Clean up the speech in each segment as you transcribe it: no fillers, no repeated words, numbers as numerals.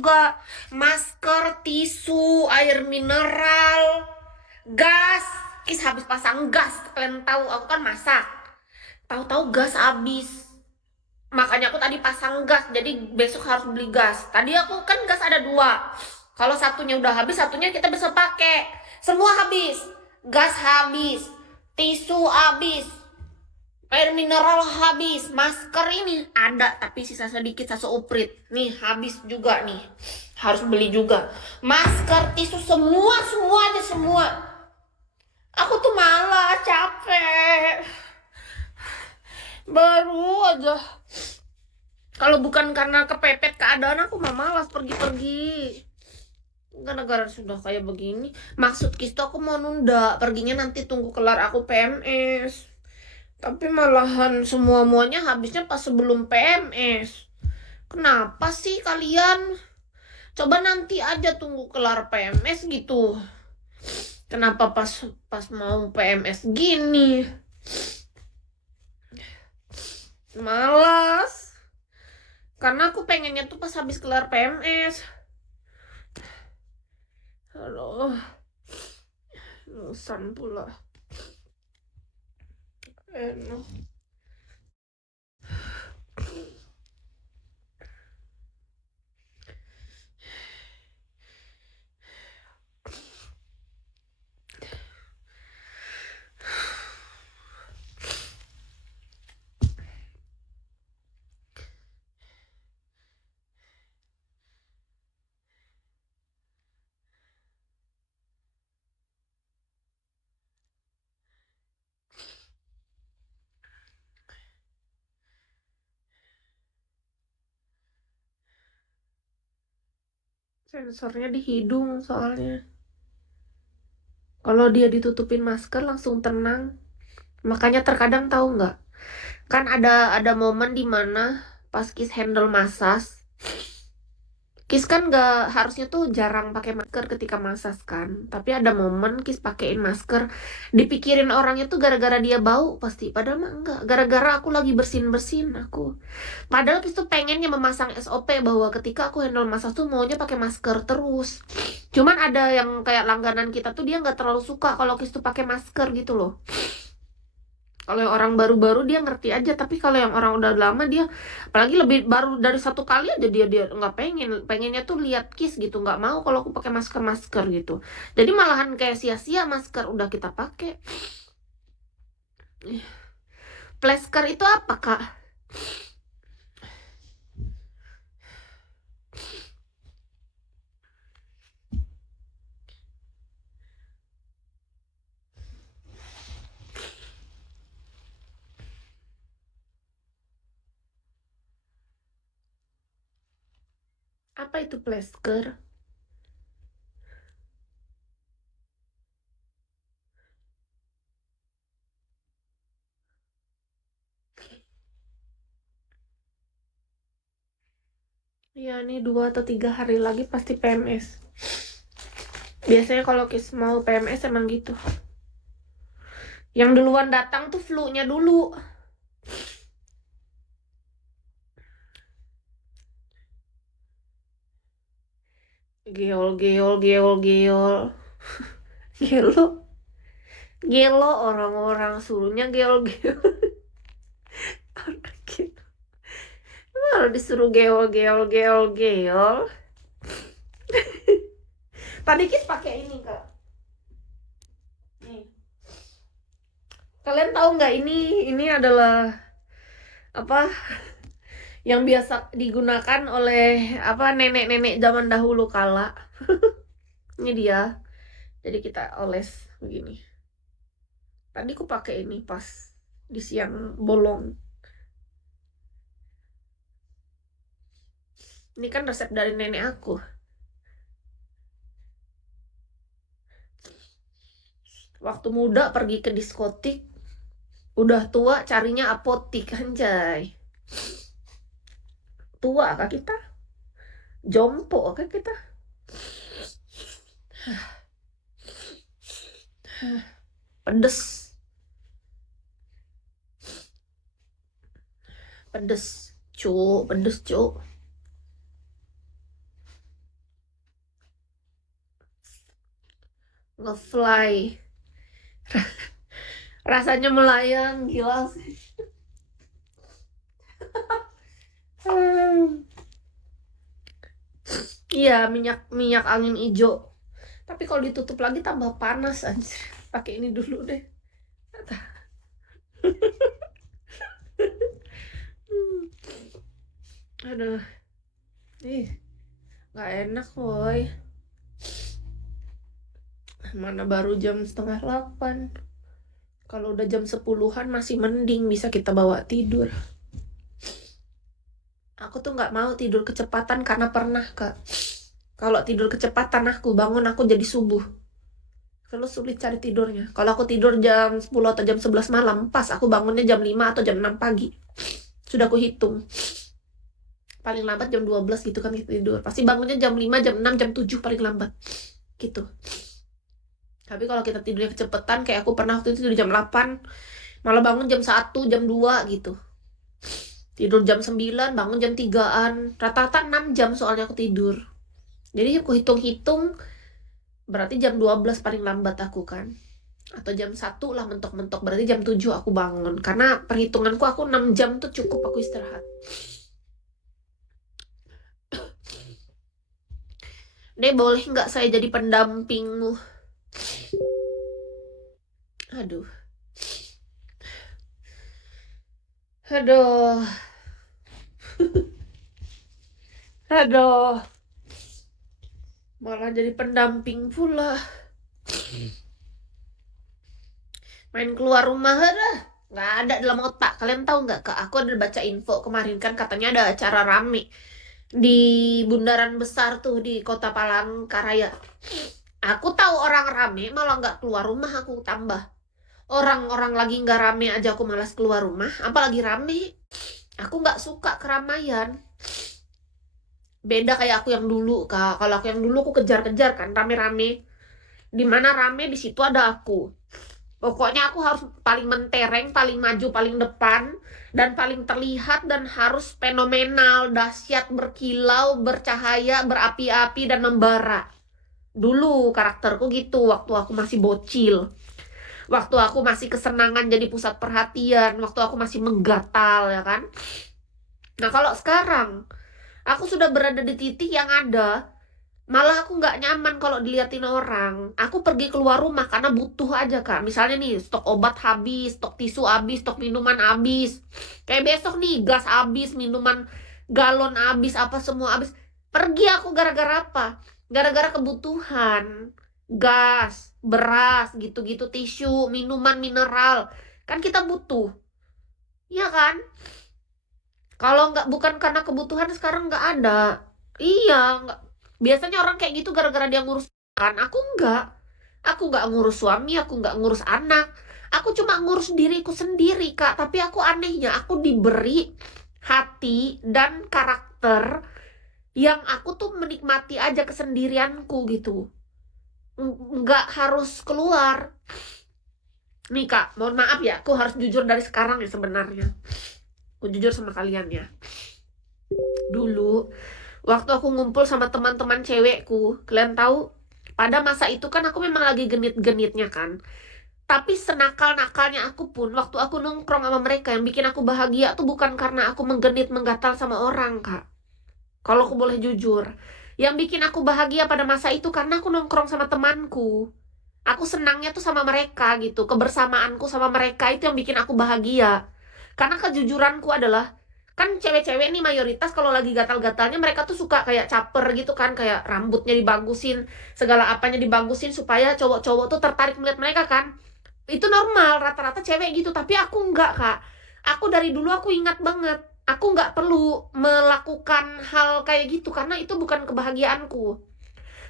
juga. Masker, tisu, air mineral, gas. Kis habis pasang gas. Kalian tahu aku kan masak. Tahu-tahu gas habis. Makanya aku tadi pasang gas. Jadi besok harus beli gas. Tadi aku kan gas ada 2. Kalau satunya udah habis, satunya kita bisa pakai. Semua habis. Gas habis. Tisu habis. Air mineral habis. Masker ini ada tapi sisa sedikit, sisa uprit. Nih habis juga nih. Harus beli juga. Masker, tisu, semua aja semua. Aku tuh malah capek. Baru aja. Kalau bukan karena kepepet keadaan, aku mah malas pergi-pergi. Gara-gara sudah kayak begini. Maksud Kis tuh aku mau nunda perginya, nanti tunggu kelar aku PMS. Tapi malahan semua-muanya habisnya pas sebelum PMS. Kenapa sih kalian? Coba nanti aja tunggu kelar PMS gitu. Kenapa pas mau PMS gini? Malas. Karena aku pengennya tuh pas habis kelar PMS. Aduh. Bosan pula. Enak. Sensornya di hidung soalnya. Kalau dia ditutupin masker langsung tenang. Makanya terkadang tahu nggak? Kan ada momen dimana pas Kis handle massage, Kis kan nggak harusnya tuh jarang pakai masker ketika massage kan. Tapi ada momen Kis pakein masker, dipikirin orangnya tuh gara-gara dia bau pasti. Padahal mah enggak. Gara-gara aku lagi bersin-bersin aku. Padahal Kis tuh pengennya memasang SOP bahwa ketika aku handle massage tuh maunya pakai masker terus. Cuman ada yang kayak langganan kita tuh dia nggak terlalu suka kalau Kis tuh pakai masker gitu loh. Kalau yang orang baru-baru dia ngerti aja, tapi kalau yang orang udah lama dia, apalagi lebih baru dari 1 kali aja dia nggak pengennya tuh lihat Kis gitu, nggak mau kalau aku pakai masker gitu. Jadi malahan kayak sia-sia masker udah kita pakai. Plesker itu apa kak? Apa itu plesker? Ya nih 2 atau 3 hari lagi pasti PMS. Biasanya kalau Kis mau PMS emang gitu. Yang duluan datang tuh flu-nya dulu. Geol, geol, geol, geol. Gelo. Gelo orang-orang suruhnya geol, geol. Kalau disuruh geol, geol, geol, geol. Tadi Kis pakai ini kak. Nih. Kalian tahu nggak ini adalah apa yang biasa digunakan oleh apa nenek-nenek zaman dahulu kala. Ini dia. Jadi kita oles begini. Tadi aku pakai ini pas di siang bolong. Ini kan resep dari nenek aku. Waktu muda pergi ke diskotik, udah tua carinya apotik anjay. Tua kah kita? Jompo kah kita? Pedes. Pedes, cu, pedes, cu. ngefly. Rasanya melayang, gila sih. Iya, minyak angin hijau. Tapi kalau ditutup lagi tambah panas anjir. Pakai ini dulu deh. Aduh. Ih, nggak enak, woy. Mana baru jam 7:30. Kalau udah jam 10-an masih mending bisa kita bawa tidur. Aku tuh nggak mau tidur kecepatan karena pernah, Kak. Kalau tidur kecepatan aku bangun aku jadi subuh. Terus sulit cari tidurnya. Kalau aku tidur jam 10 atau jam 11 malam, pas aku bangunnya jam 5 atau jam 6 pagi. Sudah aku hitung. Paling lambat jam 12 gitu kan kita tidur. Pasti bangunnya jam 5, jam 6, jam 7 paling lambat. Gitu. Tapi kalau kita tidurnya kecepatan, kayak aku pernah waktu itu tidur jam 8, malah bangun jam 1, jam 2 gitu. Tidur jam 9, bangun jam 3-an. Rata-rata 6 jam soalnya aku tidur. Jadi aku hitung-hitung, berarti jam 12 paling lambat aku kan. Atau jam 1 lah mentok-mentok, berarti jam 7 aku bangun. Karena perhitunganku aku 6 jam tuh cukup aku istirahat. Deh, boleh nggak saya jadi pendampingmu? Aduh. Aduh. Aduh. Malah jadi pendamping pula. Main keluar rumah dah. Nggak ada dalam otak. Kalian tahu nggak, Kak? Aku ada baca info kemarin kan katanya ada acara rame di bundaran besar tuh di Kota Palangkaraya. Aku tahu orang rame malah nggak keluar rumah aku tambah. Orang-orang lagi nggak rame aja aku malas keluar rumah, apalagi rame. Aku nggak suka keramaian. Beda kayak aku yang dulu, Kak. Kalau aku yang dulu aku kejar-kejar kan rame-rame. Di mana rame di situ ada aku. Pokoknya aku harus paling mentereng, paling maju, paling depan, dan paling terlihat dan harus fenomenal, dahsyat, berkilau, bercahaya, berapi-api dan membara. Dulu karakterku gitu waktu aku masih bocil. Waktu aku masih kesenangan jadi pusat perhatian, waktu aku masih menggatal ya kan. Nah, kalau sekarang aku sudah berada di titik yang ada, malah aku nggak nyaman kalau diliatin orang. Aku pergi keluar rumah karena butuh aja, Kak. Misalnya nih, stok obat habis, stok tisu habis, stok minuman habis. Kayak besok nih, gas habis, minuman galon habis, apa semua habis. Pergi aku gara-gara apa? Gara-gara kebutuhan. Gas, beras, gitu-gitu, tisu, minuman mineral. Kan kita butuh. Iya kan? Kalau nggak bukan karena kebutuhan sekarang nggak ada. Iya, nggak. Biasanya orang kayak gitu gara-gara dia ngurus kan. Aku nggak. Aku nggak ngurus suami, aku nggak ngurus anak. Aku cuma ngurus diriku sendiri, Kak. Tapi aku anehnya, aku diberi hati dan karakter yang aku tuh menikmati aja kesendirianku gitu. Nggak harus keluar. Nih, Kak, mohon maaf ya, aku harus jujur dari sekarang ya sebenarnya. Aku jujur sama kalian ya. Dulu, waktu aku ngumpul sama teman-teman cewekku, kalian tahu, pada masa itu kan aku memang lagi genit-genitnya kan. Tapi senakal-nakalnya aku pun, waktu aku nongkrong sama mereka, yang bikin aku bahagia tuh bukan karena aku menggenit, menggatal sama orang, Kak. Kalau aku boleh jujur. Yang bikin aku bahagia pada masa itu karena aku nongkrong sama temanku. Aku senangnya tuh sama mereka gitu. Kebersamaanku sama mereka itu yang bikin aku bahagia. Karena kejujuranku adalah, kan cewek-cewek nih mayoritas kalau lagi gatal-gatalnya mereka tuh suka kayak caper gitu kan, kayak rambutnya dibagusin, segala apanya dibagusin supaya cowok-cowok tuh tertarik melihat mereka kan. Itu normal, rata-rata cewek gitu, tapi aku enggak, Kak. Aku dari dulu aku ingat banget, aku nggak perlu melakukan hal kayak gitu karena itu bukan kebahagiaanku.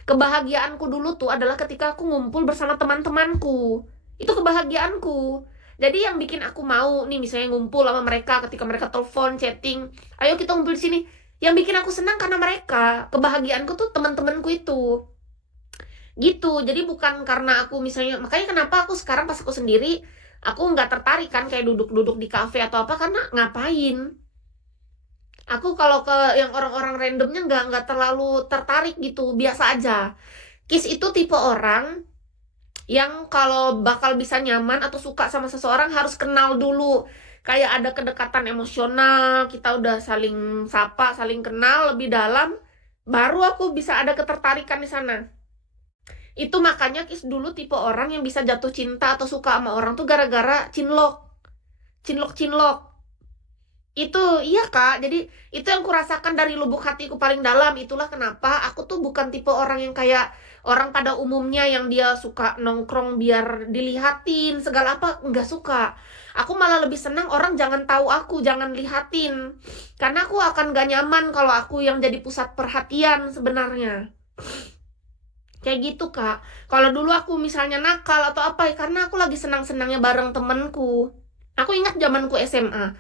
Kebahagiaanku dulu tuh adalah ketika aku ngumpul bersama teman-temanku. Itu kebahagiaanku. Jadi yang bikin aku mau nih misalnya ngumpul sama mereka ketika mereka telepon, chatting, ayo kita ngumpul di sini. Yang bikin aku senang karena mereka. Kebahagiaanku tuh teman-temanku itu. Gitu. Jadi bukan karena aku misalnya, makanya kenapa aku sekarang pas aku sendiri, aku nggak tertarik kan kayak duduk-duduk di kafe atau apa karena ngapain? Aku kalau ke yang orang-orang randomnya nggak terlalu tertarik gitu, biasa aja. Kis itu tipe orang Yang kalau bakal bisa nyaman atau suka sama seseorang harus kenal dulu. Kayak ada kedekatan emosional, kita udah saling sapa, saling kenal lebih dalam, baru aku bisa ada ketertarikan di sana. Itu makanya Kis dulu tipe orang yang bisa jatuh cinta atau suka sama orang tuh gara-gara cinlok. Cinlok-cinlok. Itu, iya Kak, jadi itu yang kurasakan dari lubuk hatiku paling dalam. Itulah kenapa aku tuh bukan tipe orang yang kayak orang pada umumnya yang dia suka nongkrong biar dilihatin, segala apa, nggak suka. Aku malah lebih senang orang jangan tahu aku, jangan lihatin. Karena aku akan gak nyaman kalau aku yang jadi pusat perhatian sebenarnya. Kayak gitu Kak. Kalau dulu aku misalnya nakal atau apa ya, karena aku lagi senang-senangnya bareng temenku. Aku ingat zamanku SMA.